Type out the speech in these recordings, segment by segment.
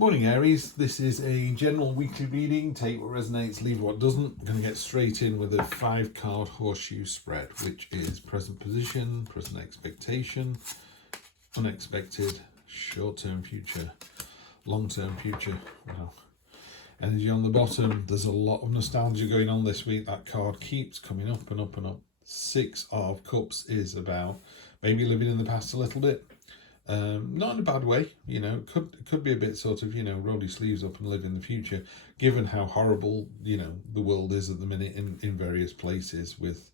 Morning Aries, this is a general weekly reading. Take what resonates, leave what doesn't. I'm going to get straight in with a 5-card horseshoe spread, which is present position, present expectation, unexpected, short-term future, long-term future. Wow. Energy on the bottom. There's a lot of nostalgia going on this week. That card keeps coming up and up and up. 6 of Cups is about maybe living in the past a little bit. Not in a bad way, could be a bit sort of, roll your sleeves up and live in the future, given how horrible, the world is at the minute in various places with,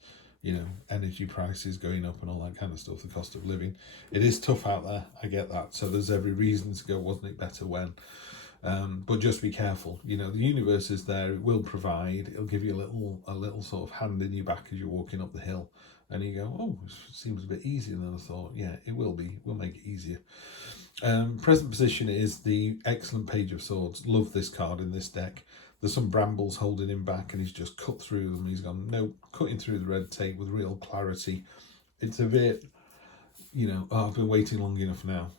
energy prices going up and all that kind of stuff, the cost of living. It is tough out there, I get that. So there's every reason to go, wasn't it better when? But just be careful. The universe is there. It will provide. It'll give you a little sort of hand in your back as you're walking up the hill. And you go, oh, it seems a bit easier than I thought. Yeah, it will be. We'll make it easier. Present position is the excellent Page of Swords. Love this card in this deck. There's some brambles holding him back and he's just cut through them. He's gone, no, cutting through the red tape with real clarity. It's a bit, I've been waiting long enough now.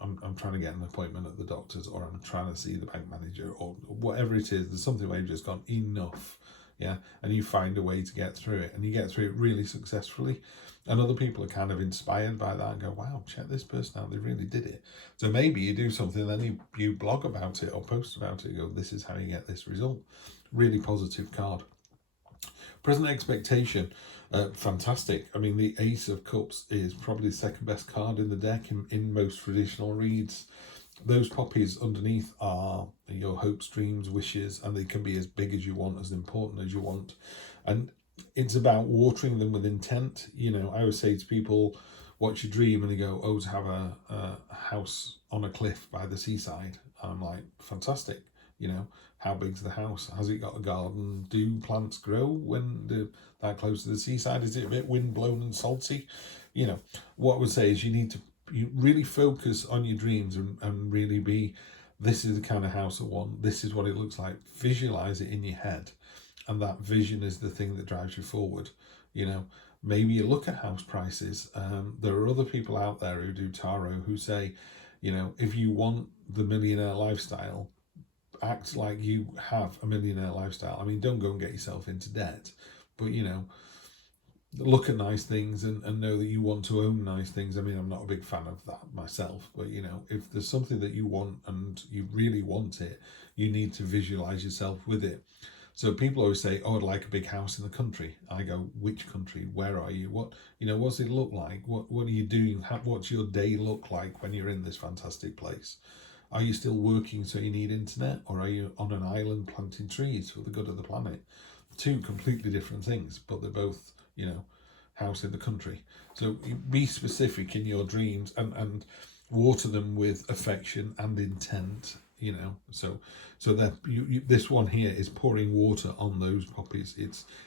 I'm trying to get an appointment at the doctor's, or I'm trying to see the bank manager, or whatever it is. There's something where you've just gone, enough. Yeah, and you find a way to get through it, and you get through it really successfully. And other people are kind of inspired by that and go, wow, check this person out, they really did it. So maybe you do something, then you blog about it or post about it, go, this is how you get this result. Really positive card. Present expectation, fantastic. I mean, the Ace of Cups is probably the second best card in the deck in most traditional reads. Those poppies underneath are your hopes, dreams, wishes, and they can be as big as you want, as important as you want. And it's about watering them with intent. I always say to people, what's your dream? And they go, oh, to have a house on a cliff by the seaside. And I'm like, fantastic. How big's the house? Has it got a garden? Do plants grow when they're that close to the seaside? Is it a bit wind-blown and salty? What I would say is you really focus on your dreams and really be, this is the kind of house I want. This is what it looks like. Visualize it in your head. And that vision is the thing that drives you forward. Maybe you look at house prices. There are other people out there who do tarot who say, if you want the millionaire lifestyle, act like you have a millionaire lifestyle. I mean, don't go and get yourself into debt, but look at nice things and know that you want to own nice things. I mean, I'm not a big fan of that myself, but if there's something that you want and you really want it, you need to visualize yourself with it. So people always say, oh, I'd like a big house in the country. I go, which country? Where are you? What's it look like? What are you doing? What's your day look like when you're in this fantastic place? Are you still working so you need internet, or are you on an island planting trees for the good of the planet? Two completely different things, but they're both, house in the country. So be specific in your dreams and water them with affection and intent, So that this one here is pouring water on those poppies.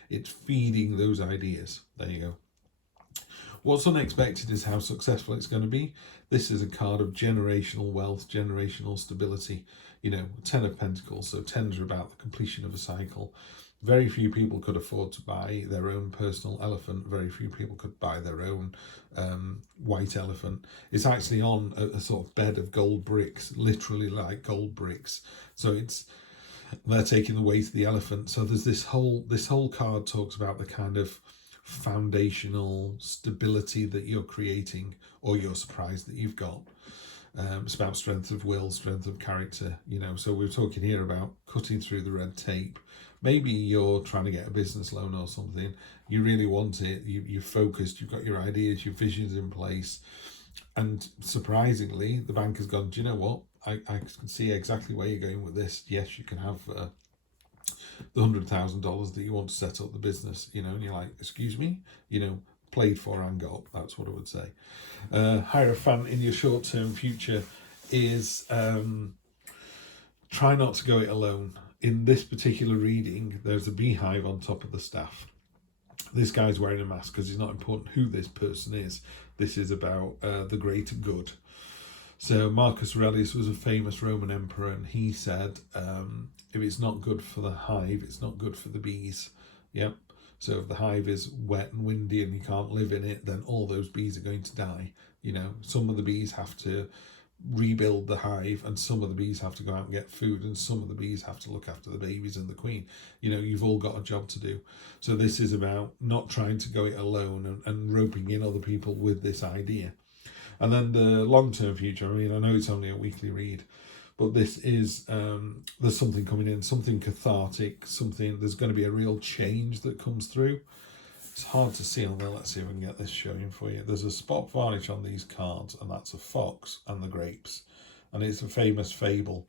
It's feeding those ideas. There you go. What's unexpected is how successful it's going to be. This is a card of generational wealth, generational stability. 10 of Pentacles, so 10s are about the completion of a cycle. Very few people could afford to buy their own personal elephant. Very few people could buy their own white elephant. It's actually on a sort of bed of gold bricks, literally like gold bricks. So they're taking the weight of the elephant. So there's this whole card talks about the kind of foundational stability that you're creating, or you're surprised that you've got. It's about strength of will, strength of character, so we're talking here about cutting through the red tape. Maybe you're trying to get a business loan or something, you really want it, you're focused, you've got your ideas, your visions in place, and surprisingly the bank has gone, do you know what, I can see exactly where you're going with this. Yes, you can have the $100,000 that you want to set up the business, and you're like, excuse me, played for and got. That's what I would say. Hierophant in your short-term future is try not to go it alone. In this particular reading, there's a beehive on top of the staff. This guy's wearing a mask because it's not important who this person is. This is about the greater good. So Marcus Aurelius was a famous Roman emperor, and he said, if it's not good for the hive, it's not good for the bees. Yep. So if the hive is wet and windy and you can't live in it, then all those bees are going to die. Some of the bees have to rebuild the hive, and some of the bees have to go out and get food, and some of the bees have to look after the babies and the queen. You know, you've all got a job to do. So this is about not trying to go it alone and roping in other people with this idea. And then the long-term future, I mean, I know it's only a weekly read, but this is, there's something coming in, something cathartic, there's going to be a real change that comes through. It's hard to see on there. Let's see if I can get this showing for you. There's a spot varnish on these cards, and that's a fox and the grapes. And it's a famous fable.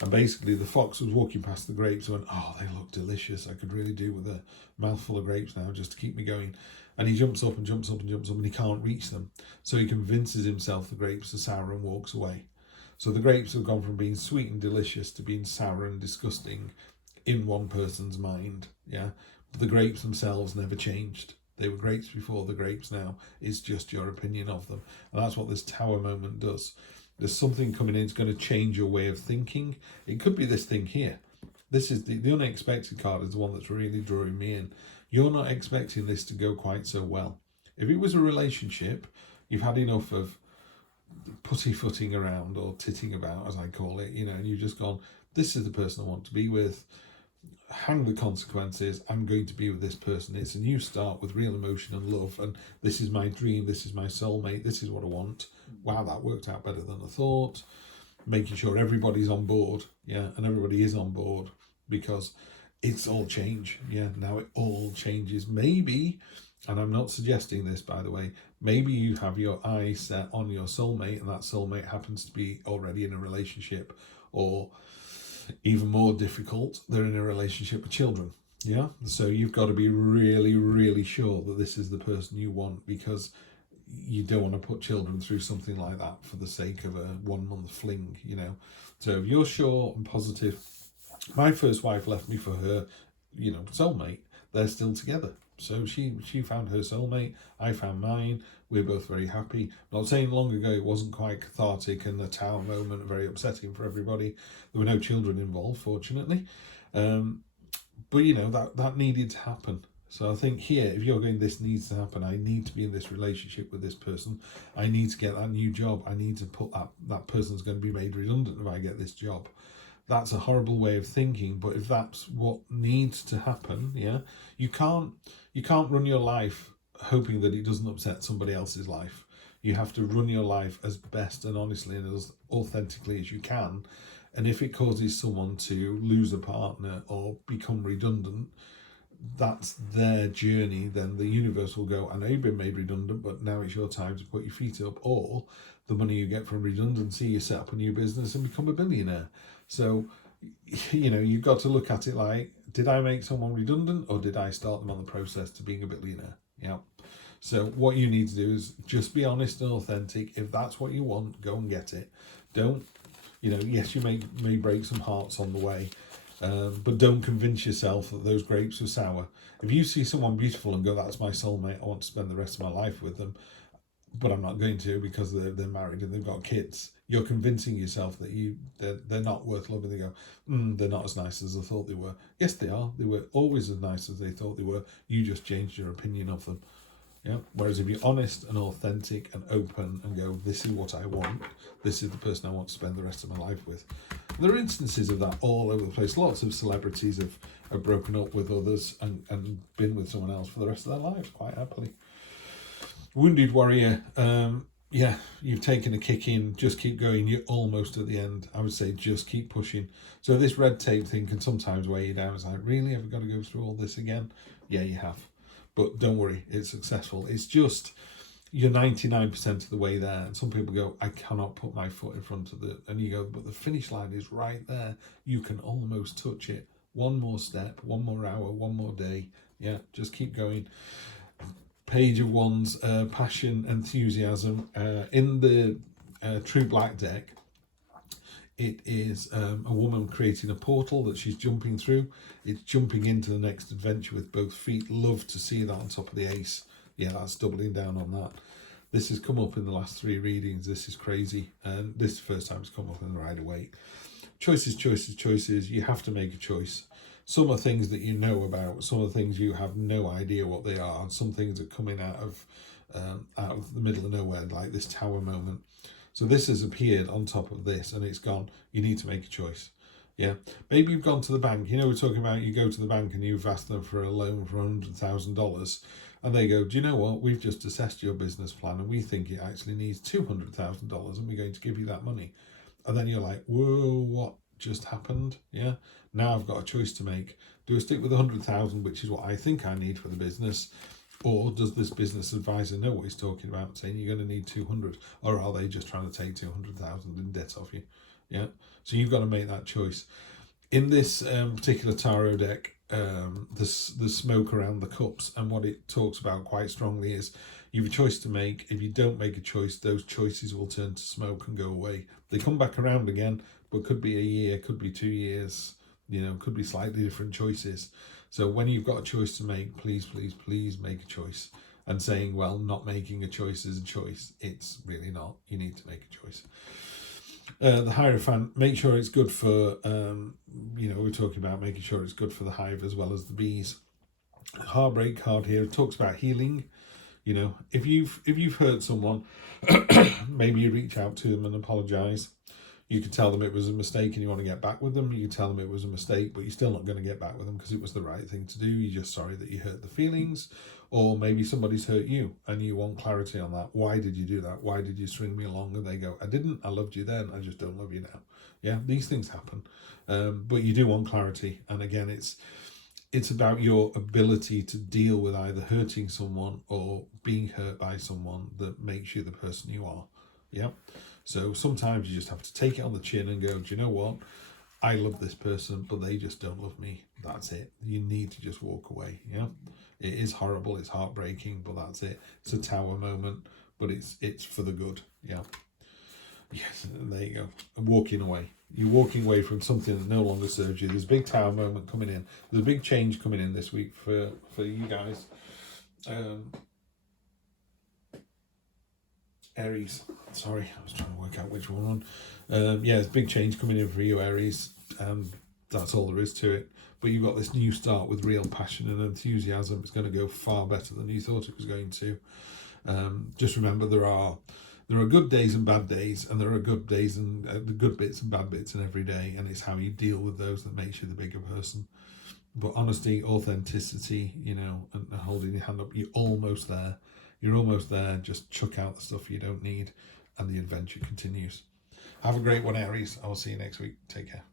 And basically the fox was walking past the grapes and went, oh, they look delicious. I could really do with a mouthful of grapes now just to keep me going. And he jumps up and jumps up and jumps up, and he can't reach them. So he convinces himself the grapes are sour and walks away. So the grapes have gone from being sweet and delicious to being sour and disgusting in one person's mind. Yeah. The grapes themselves never changed. They were grapes before, the grapes now. It's just your opinion of them. And that's what this tower moment does. There's something coming in, it's going to change your way of thinking. It could be this thing here. This is the unexpected card is the one that's really drawing me in. You're not expecting this to go quite so well. If it was a relationship, you've had enough of pussyfooting around, or titting about, as I call it, you know, and you've just gone, this is the person I want to be with. Hang the consequences, I'm going to be with this person. It's a new start with real emotion and love, and this is my dream, this is my soulmate, this is what I want. Wow, that worked out better than I thought. Making sure everybody's on board, yeah, and everybody is on board, because it's all change. Yeah, now it all changes. Maybe, and I'm not suggesting this, by the way, maybe you have your eyes set on your soulmate, and that soulmate happens to be already in a relationship, or even more difficult, they're in a relationship with children. Yeah, so you've got to be really, really sure that this is the person you want, because you don't want to put children through something like that for the sake of a 1 month fling, you know. So if you're sure and positive, my first wife left me for her, you know, soulmate. They're still together. So she found her soulmate, I found mine. We're both very happy. Not saying long ago it wasn't quite cathartic and the tower moment very upsetting for everybody. There were no children involved, fortunately. But you know, that needed to happen. So I think here, if you're going, this needs to happen, I need to be in this relationship with this person, I need to get that new job, I need to put that person's going to be made redundant if I get this job. That's a horrible way of thinking, but if that's what needs to happen, yeah, you can't run your life hoping that it doesn't upset somebody else's life. You have to run your life as best and honestly and as authentically as you can. And if it causes someone to lose a partner or become redundant, that's their journey. Then the universe will go, I know you've been made redundant, but now it's your time to put your feet up. Or the money you get from redundancy, you set up a new business and become a billionaire. So, you know, you've got to look at it like, did I make someone redundant, or did I start them on the process to being a billionaire? Yeah. So what you need to do is just be honest and authentic. If that's what you want, go and get it. Don't, you know, yes, you may break some hearts on the way, but don't convince yourself that those grapes are sour. If you see someone beautiful and go, that's my soulmate, I want to spend the rest of my life with them, but I'm not going to because they're married and they've got kids, you're convincing yourself that they're not worth loving. They go, they're not as nice as I thought they were. Yes, they are. They were always as nice as they thought they were. You just changed your opinion of them. Yeah. Whereas if you're honest and authentic and open and go, this is what I want, this is the person I want to spend the rest of my life with. There are instances of that all over the place. Lots of celebrities have broken up with others and been with someone else for the rest of their lives quite happily. Wounded warrior, yeah, you've taken a kick in, just keep going, you're almost at the end. I would say just keep pushing. So this red tape thing can sometimes weigh you down. It's like, really, have we got to go through all this again? Yeah, you have. But don't worry, it's successful. It's just, you're 99% of the way there. And some people go, I cannot put my foot in front of and you go, but the finish line is right there. You can almost touch it. One more step, 1 more hour, 1 more day. Yeah, just keep going. Page of Wands, passion, enthusiasm. In the True Black deck, it is a woman creating a portal that she's jumping through. It's jumping into the next adventure with both feet. Love to see that on top of the ace. Yeah, that's doubling down on that. This has come up in the last 3 readings. This is crazy. And this is the first time it's come up in the Rider-Waite. Choices, choices, choices. You have to make a choice. Some are things that you know about. Some are things you have no idea what they are. Some things are coming out of the middle of nowhere, like this tower moment. So this has appeared on top of this, and it's gone, you need to make a choice. Yeah, maybe you've gone to the bank. You know, we're talking about you go to the bank and you've asked them for a loan for $100,000, and they go, do you know what? We've just assessed your business plan, and we think it actually needs $200,000, and we're going to give you that money. And then you're like, whoa, what just happened? Yeah, now I've got a choice to make. Do I stick with 100,000, which is what I think I need for the business? Or does this business advisor know what he's talking about, saying you're going to need 200, or are they just trying to take 200,000 in debt off you? Yeah, so you've got to make that choice. In this particular tarot deck, the smoke around the cups, and what it talks about quite strongly is you have a choice to make. If you don't make a choice, those choices will turn to smoke and go away. They come back around again, but could be a year, could be 2 years, you know, could be slightly different choices. So when you've got a choice to make, please, please, please make a choice. And saying, well, not making a choice is a choice. It's really not. You need to make a choice. The Hierophant, make sure it's good for, you know, we're talking about making sure it's good for the hive as well as the bees. Heartbreak card here talks about healing. You know, if you've hurt someone, maybe you reach out to them and apologise. You can tell them it was a mistake and you want to get back with them. You can tell them it was a mistake, but you're still not going to get back with them because it was the right thing to do. You're just sorry that you hurt the feelings. Or maybe somebody's hurt you and you want clarity on that. Why did you do that? Why did you string me along? And they go, I didn't. I loved you then. I just don't love you now. Yeah, these things happen. But you do want clarity. And again, it's about your ability to deal with either hurting someone or being hurt by someone that makes you the person you are. Yeah. So sometimes you just have to take it on the chin and go, do you know what? I love this person, but they just don't love me. That's it. You need to just walk away. Yeah. It is horrible. It's heartbreaking, but that's it. It's a tower moment, but it's for the good. Yeah. Yes. There you go. Walking away. You're walking away from something that no longer serves you. There's a big tower moment coming in. There's a big change coming in this week for you guys. Aries. Sorry, I was trying to work out which one. Yeah, there's a big change coming in for you, Aries. That's all there is to it. But you've got this new start with real passion and enthusiasm. It's going to go far better than you thought it was going to. Just remember, there are good days and bad days, and there are good days and the good bits and bad bits in every day, and it's how you deal with those that makes you the bigger person. But honesty, authenticity, you know, and holding your hand up, you're almost there. You're almost there. Just chuck out the stuff you don't need, and the adventure continues. Have a great one, Aries. I will see you next week. Take care.